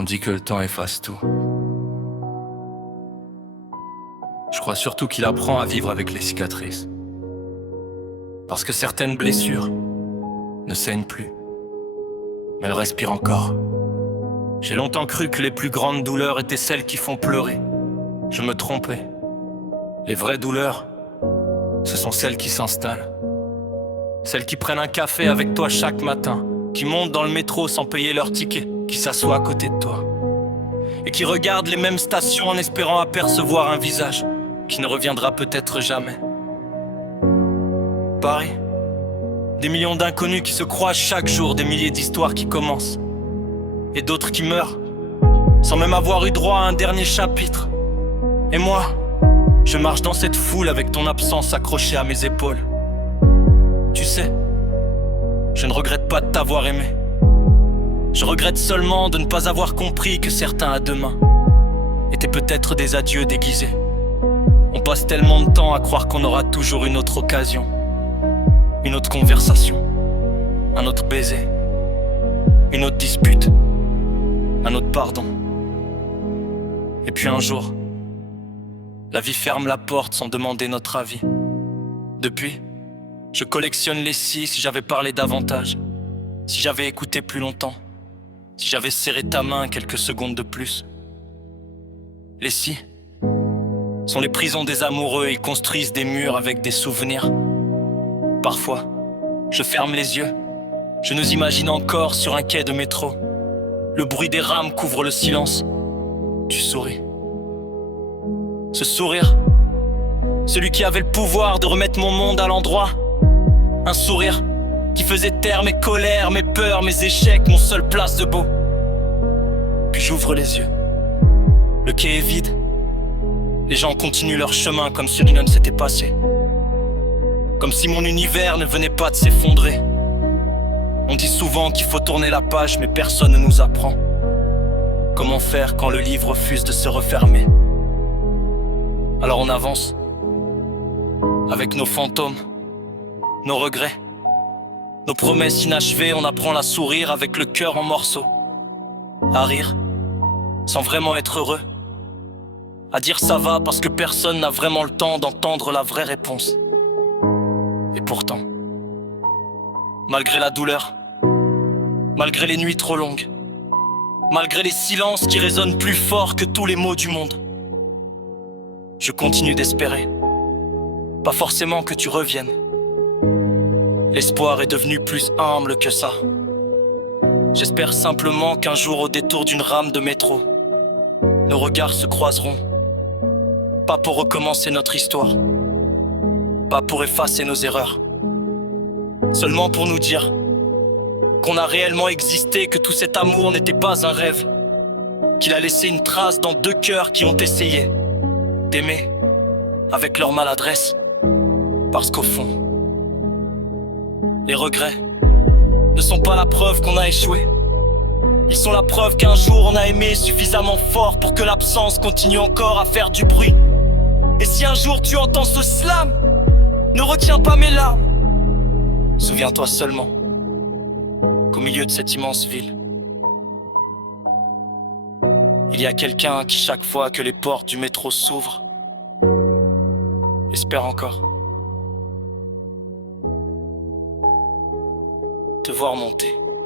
On dit que le temps efface tout. Je crois surtout qu'il apprend à vivre avec les cicatrices. Parce que certaines blessures ne saignent plus, mais elles respirent encore. J'ai longtemps cru que les plus grandes douleurs étaient celles qui font pleurer. Je me trompais. Les vraies douleurs, ce sont celles qui s'installent. Celles qui prennent un café avec toi chaque matin, qui montent dans le métro sans payer leur ticket, qui s'assoient à côté de toi et qui regardent les mêmes stations en espérant apercevoir un visage qui ne reviendra peut-être jamais. Paris, des millions d'inconnus qui se croisent chaque jour, des milliers d'histoires qui commencent et d'autres qui meurent sans même avoir eu droit à un dernier chapitre. Et moi, je marche dans cette foule avec ton absence accrochée à mes épaules. Tu sais, je ne regrette pas de t'avoir aimé. Je regrette seulement de ne pas avoir compris que certains à demain étaient peut-être des adieux déguisés. On passe tellement de temps à croire qu'on aura toujours une autre occasion, une autre conversation, un autre baiser, une autre dispute, un autre pardon. Et puis un jour, la vie ferme la porte sans demander notre avis. Depuis, je collectionne les si j'avais parlé davantage, si j'avais écouté plus longtemps, si j'avais serré ta main quelques secondes de plus. Les si sont les prisons des amoureux, ils construisent des murs avec des souvenirs. Parfois, je ferme les yeux, je nous imagine encore sur un quai de métro. Le bruit des rames couvre le silence. Tu souris. Ce sourire, celui qui avait le pouvoir de remettre mon monde à l'endroit. Un sourire qui faisait taire mes colères, mes peurs, mes échecs, mon seul place debout. Puis j'ouvre les yeux. Le quai est vide. Les gens continuent leur chemin comme si rien ne s'était passé. Comme si mon univers ne venait pas de s'effondrer. On dit souvent qu'il faut tourner la page, mais personne ne nous apprend comment faire quand le livre refuse de se refermer. Alors on avance, avec nos fantômes, nos regrets, nos promesses inachevées. On apprend à sourire avec le cœur en morceaux, à rire, sans vraiment être heureux, à dire ça va parce que personne n'a vraiment le temps d'entendre la vraie réponse. Et pourtant, malgré la douleur, malgré les nuits trop longues, malgré les silences qui résonnent plus fort que tous les mots du monde, je continue d'espérer. Pas forcément que tu reviennes. L'espoir est devenu plus humble que ça. J'espère simplement qu'un jour, au détour d'une rame de métro, nos regards se croiseront. Pas pour recommencer notre histoire, pas pour effacer nos erreurs, seulement pour nous dire qu'on a réellement existé, que tout cet amour n'était pas un rêve, qu'il a laissé une trace dans deux cœurs qui ont essayé d'aimer avec leur maladresse. Parce qu'au fond, les regrets ne sont pas la preuve qu'on a échoué. Ils sont la preuve qu'un jour on a aimé suffisamment fort pour que l'absence continue encore à faire du bruit. Et si un jour tu entends ce slam, ne retiens pas mes larmes. Souviens-toi seulement qu'au milieu de cette immense ville, il y a quelqu'un qui, chaque fois que les portes du métro s'ouvrent, espère encore te voir monter.